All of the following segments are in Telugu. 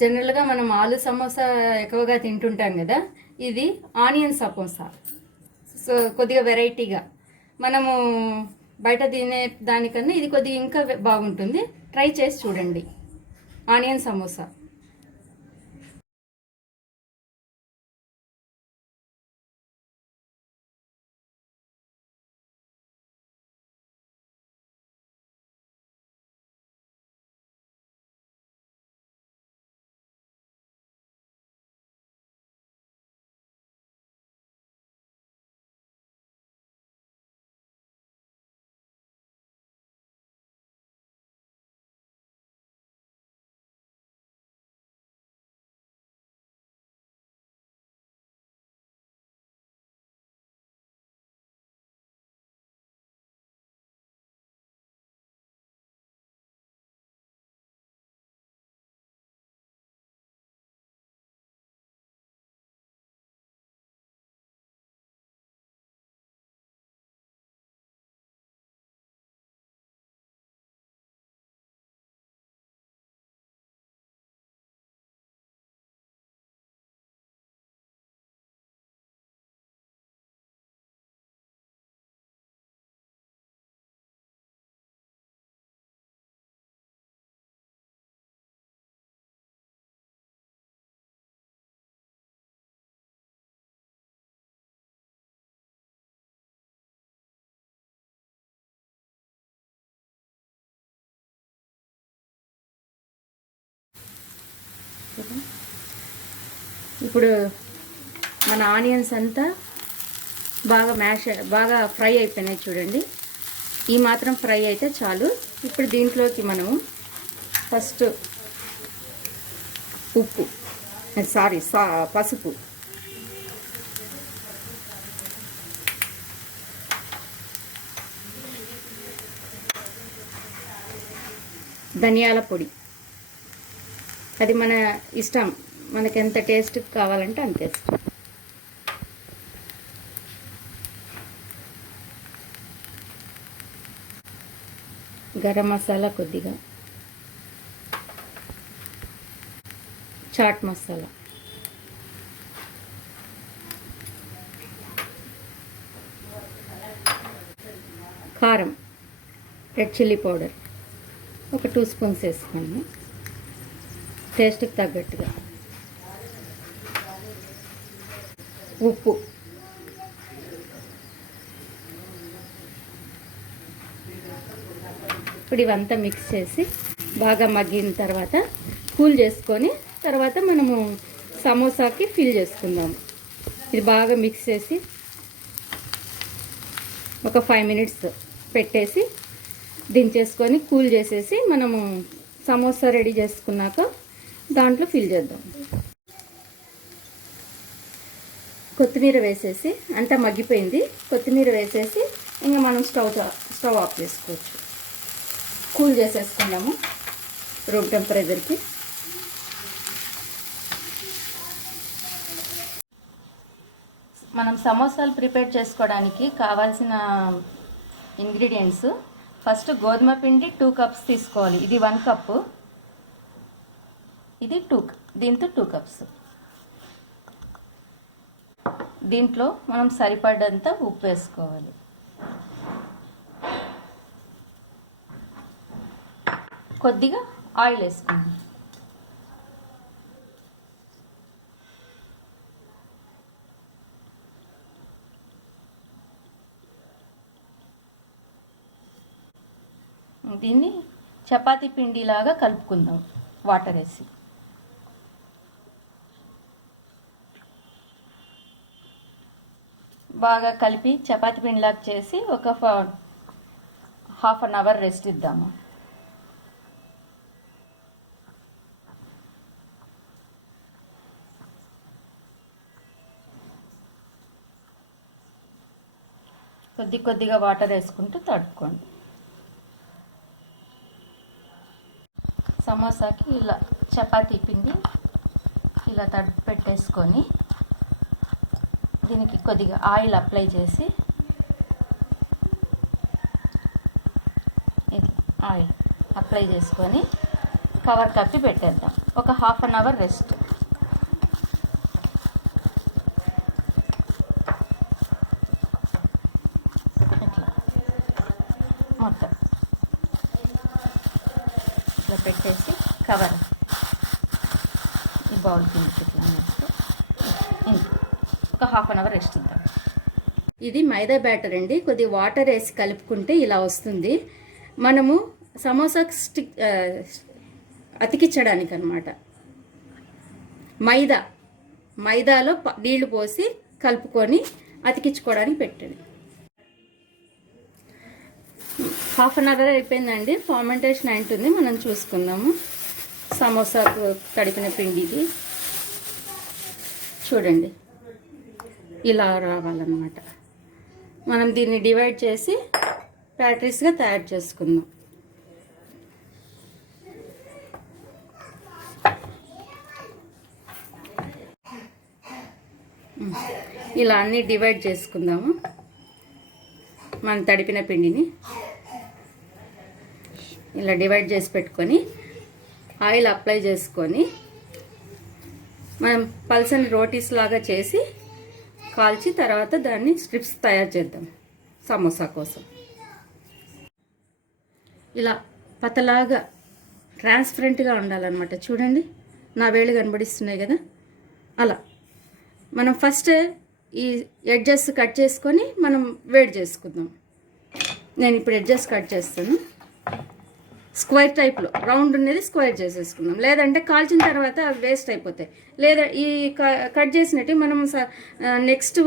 జనరల్గా మనం ఆలు సమోసా ఎక్కువగా తింటుంటాం కదా. ఇది ఆనియన్ సమోసా. సో కొద్దిగా వెరైటీగా మనము బయట తినే దానికన్నా ఇది కొద్దిగా ఇంకా బాగుంటుంది. ట్రై చేసి చూడండి. ఆనియన్ సమోసా. ఇప్పుడు మన ఆనియన్స్ అంతా బాగా ఫ్రై అయిపోయినాయి చూడండి. ఈ మాత్రం ఫ్రై అయితే చాలు. ఇప్పుడు దీంట్లోకి మనము ఫస్ట్ పసుపు, ధనియాల పొడి, అది మన ఇష్టం, మనకి ఎంత టేస్ట్ కావాలంటే అంత ఇష్టం. గరం మసాలా కొద్దిగా, చాట్ మసాలా, కారం, రెడ్ చిల్లీ పౌడర్ ఒక 2 స్పూన్స్ వేసుకోండి టేస్ట్కి తగ్గట్టుగా, ఉప్పు, ఇప్పుడు ఇవంతా మిక్స్ చేసి బాగా మగ్గిన తర్వాత కూల్ చేసుకొని తర్వాత మనము సమోసాకి ఫిల్ చేసుకుందాము. ఇది బాగా మిక్స్ చేసి ఒక 5 మినిట్స్ పెట్టేసి దించేసుకొని కూల్ చేసేసి మనము సమోసా రెడీ చేసుకున్నాక దాంట్లో ఫిల్ చేద్దాం. కొత్తిమీర వేసేసి అంతా మగ్గిపోయింది. కొత్తిమీర వేసేసి ఇంకా మనం స్టవ్ ఆఫ్ చేసుకోవచ్చు. కూల్ చేసేసుకున్నాము రూమ్ టెంపరేచర్కి. మనం సమోసాలు ప్రిపేర్ చేసుకోవడానికి కావాల్సిన ఇంగ్రీడియంట్స్, ఫస్ట్ గోధుమ పిండి 2 కప్స్ తీసుకోవాలి. ఇది 1 కప్పు, ఇది దీంతో 2 కప్స్. దీంట్లో మనం సరిపడంత ఉప్పు వేసుకోవాలి. కొద్దిగా ఆయిల్ వేసుకోండి. దీన్ని చపాతీ పిండిలాగా కలుపుకుందాం వాటర్ వేసి. బాగా కలిపి చపాతీ పిండిలాగా చేసి ఒక హాఫ్ అన్ అవర్ రెస్ట్ ఇద్దాము. కొద్దిగా వాటర్ వేసుకుంటూ తడుపుకోండి. సమోసాకి ఇలా చపాతీ పిండి ఇలా తడుపు పెట్టేసుకొని దీనికి కొద్దిగా ఆయిల్ అప్లై చేసి, ఇది ఆయిల్ అప్లై చేసుకొని కవర్ కప్పి పెట్టేద్దాం. ఒక హాఫ్ అన్ అవర్ రెస్ట్. ఇట్లా మొత్తం ఇట్లా పెట్టేసి కవర్ ఈ బౌల్ కిందకి ఇట్లా వేస్తే ఒక హాఫ్ అన్ అవర్ రెస్ట్ ఇద్దాం. ఇది మైదా బ్యాటర్ అండి. కొద్దిగా వాటర్ వేసి కలుపుకుంటే ఇలా వస్తుంది. మనము సమోసా స్టిక్ అతికించడానికి అన్నమాట. మైదాలో నీళ్లు పోసి కలుపుకొని అతికించుకోవడానికి పెట్టండి. హాఫ్ అన్ అవర్ అయిపోయిందండి. ఫార్మెంటేషన్ అంటుంది, మనం చూసుకుందాము. సమోసాకు తడిపిన పిండికి చూడండి ఇలా రావాలన్నమాట. మనం దీన్ని డివైడ్ చేసి ప్యాట్రీస్గా తయారు చేసుకుందాం. ఇలా అన్నీ డివైడ్ చేసుకుందాము. మనం తడిపిన పిండిని ఇలా డివైడ్ చేసి పెట్టుకొని ఆయిల్ అప్లై చేసుకొని మనం పల్సని రోటీస్ లాగా చేసి కాల్చి తర్వాత దాన్ని స్ట్రిప్స్ తయారు చేద్దాం సమోసా కోసం. ఇలా పతలాగా ట్రాన్స్పరెంట్గా ఉండాలన్నమాట. చూడండి నా వేళ్ళు కనబడిస్తున్నాయి కదా. అలా మనం ఫస్ట్ ఈ ఎడ్జెస్ కట్ చేసుకొని మనం వేడి చేసుకుందాం. నేను ఇప్పుడు ఎడ్జెస్ కట్ చేస్తాను. స్క్వేర్ టైప్లో రౌండ్ ఉన్నది స్క్వేర్ చేసేసుకుందాం. లేదంటే కాల్చిన తర్వాత వేస్ట్ అయిపోతాయి. లేదా ఈ కట్ చేసినట్టు మనం నెక్స్ట్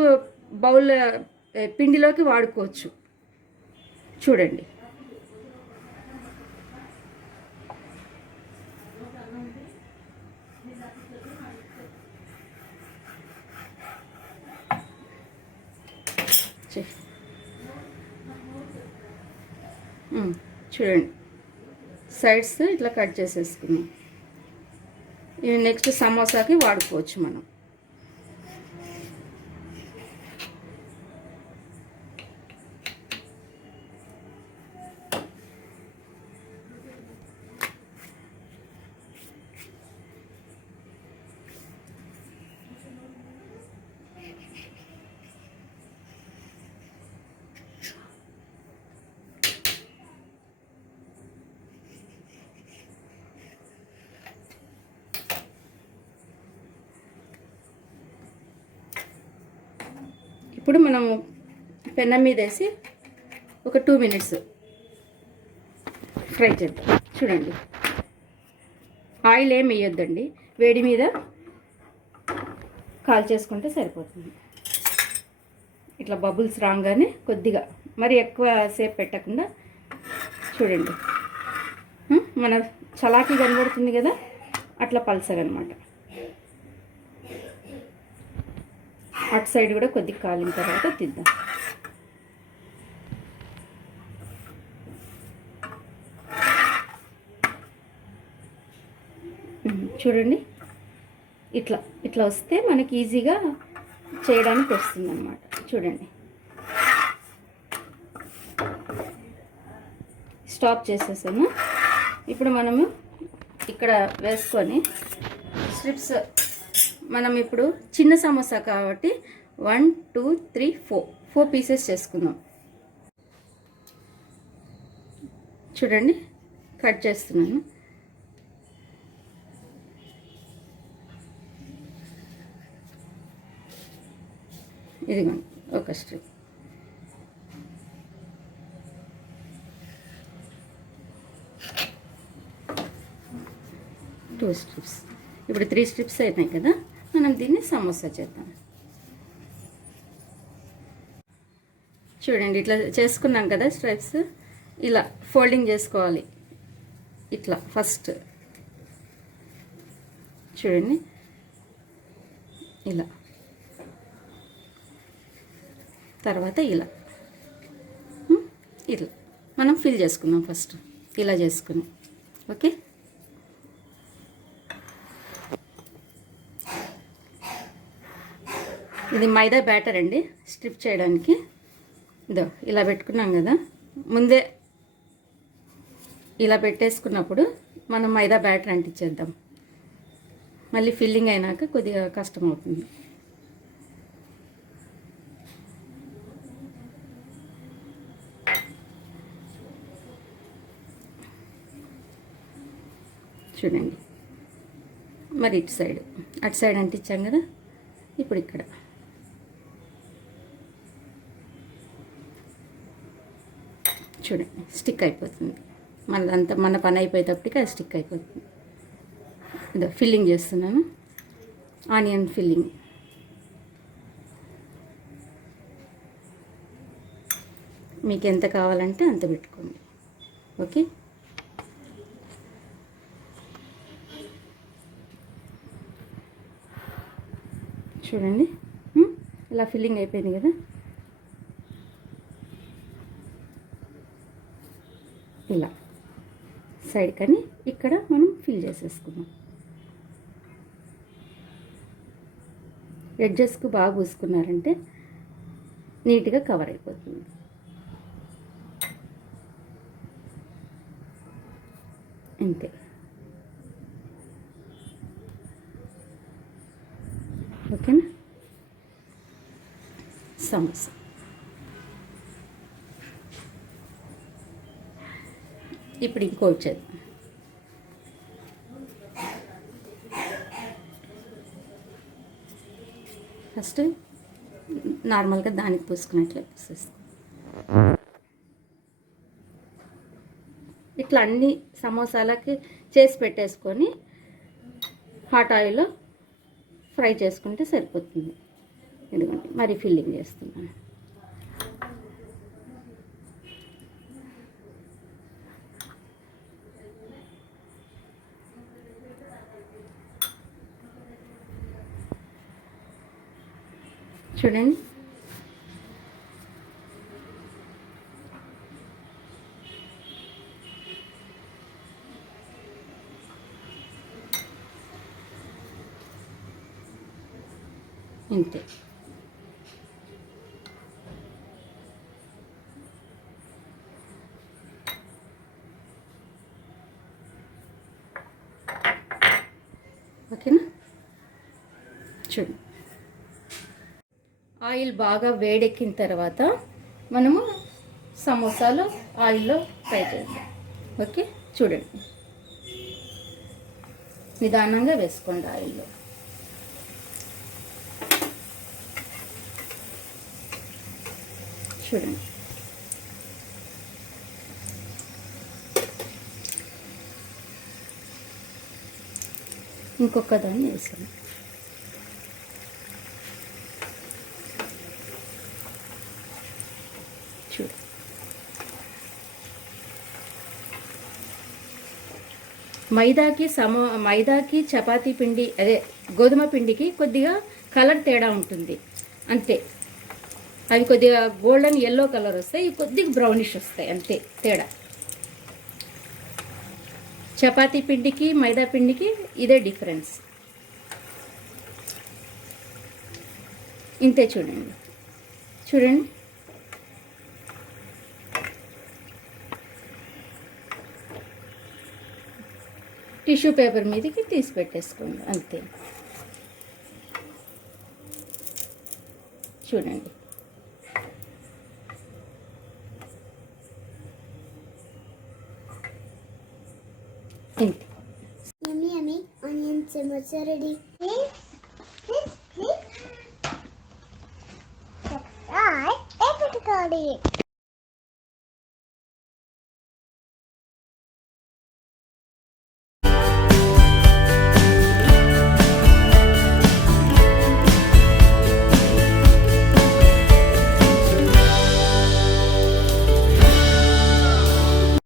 బౌల్ పిండిలోకి వాడుకోవచ్చు. చూడండి చూడండి సైడ్స్ ఇట్లా కట్ చేసేసుకున్నాం. ఇవి నెక్స్ట్ సమోసాకి వాడుకోవచ్చు మనం. ఇప్పుడు మనము పెనం మీద వేసి ఒక 2 minutes ఫ్రై చేద్దాం. చూడండి ఆయిల్ ఏమి వేయొద్దండి, వేడి మీద కాల్ చేసుకుంటే సరిపోతుంది. ఇట్లా బబుల్స్ రాగానే కొద్దిగా మరి ఎక్కువ సేపు పెట్టకుండా చూడండి మన చలాకీ కనబడుతుంది కదా, అట్లా పల్సగనమాట. అటు సైడ్ కూడా కొద్దిగా కాలిన తర్వాత తీద్దాం. చూడండి ఇట్లా ఇట్లా వస్తే మనకి ఈజీగా చేయడానికి వస్తుంది అన్నమాట. చూడండి స్టాప్ చేసేసాము. ఇప్పుడు మనము ఇక్కడ వేసుకొని స్ట్రిప్స్ మనం ఇప్పుడు చిన్న సమోసా కాబట్టి 1 2 3 4 పీసెస్ చేసుకుందాం. చూడండి కట్ చేస్తున్నాను. ఇదిగోండి ఒక స్ట్రిప్, టూ స్ట్రిప్స్. ఇప్పుడు 3 స్ట్రిప్స్ అయినాయి కదా, మనం దీన్ని సమోసా చేద్దాం. చూడండి ఇట్లా చేసుకున్నాం కదా స్ట్రైప్స్. ఇలా ఫోల్డింగ్ చేసుకోవాలి. ఇట్లా ఫస్ట్ చూడండి ఇలా, తర్వాత ఇలా ఇట్లా మనం ఫిల్ చేసుకుందాం. ఫస్ట్ ఇలా చేసుకుని ఓకే. ఇది మైదా బ్యాటర్ అండి స్ట్రిప్ చేయడానికి. ఇదో ఇలా పెట్టుకున్నాం కదా, ముందే ఇలా పెట్టేసుకున్నప్పుడు మనం మైదా బ్యాటర్ అంటించేద్దాం. మళ్ళీ ఫిల్లింగ్ అయినాక కొద్దిగా కష్టం అవుతుంది. చూడండి, మరి ఇటు సైడ్ అంటించాం కదా, ఇప్పుడు ఇక్కడ చూడండి స్టిక్ అయిపోతుంది. మన పని అయిపోయేటప్పటికి అది స్టిక్ అయిపోతుంది. ఇదో ఫిల్లింగ్ చేస్తున్నాను, ఆనియన్ ఫిల్లింగ్. మీకు ఎంత కావాలంటే అంత పెట్టుకోండి. ఓకే, చూడండి ఇలా ఫిల్లింగ్ అయిపోయింది కదా. ఇలా సైడ్ కానీ ఇక్కడ మనం ఫిల్ చేసేసుకుందాం. ఎడ్జెస్కు బాగా పూసుకున్నారంటే నీట్గా కవర్ అయిపోతుంది. అంతే. ఓకేనా, సమోసా. ఇప్పుడు ఇంకోటి చేద్దాం. ఫస్ట్ నార్మల్గా దానికి పూసుకున్నట్లే పూసేస్తాం. ఇట్లా అన్ని సమోసాలకి చేసి పెట్టేసుకొని హాట్ ఆయిల్లో ఫ్రై చేసుకుంటే సరిపోతుంది. ఎందుకంటే మరి ఫిల్లింగ్ చేస్తున్నాను. చూడండి, ఇంతే. ఓకేనా, చూడండి. ఆయిల్ బాగా వేడెక్కిన తర్వాత మనము సమోసాలు ఆయిల్లో ఫ్రై చేద్దాం. ఓకే, చూడండి, నిదానంగా వేసుకోండి ఆయిల్లో. చూడండి, ఇంకొక దాన్ని వేసాను. చూడు, మైదాకి చపాతీ పిండి అదే గోధుమ పిండికి కొద్దిగా కలర్ తేడా ఉంటుంది అంతే. అవి కొద్దిగా గోల్డెన్ ఎల్లో కలర్ వస్తాయి, ఇవి కొద్దిగా బ్రౌనిష్ వస్తాయి అంతే తేడా. చపాతీ పిండికి మైదా పిండికి ఇదే డిఫరెన్స్. ఇంతే. చూడండి చూడండి, టిష్యూ పేపర్ మీదకి తీసి పెట్టేసుకోండి అంతే. చూడండి, ఇంతే. Yummy, yummy onion samosa ready. Subscribe everybody.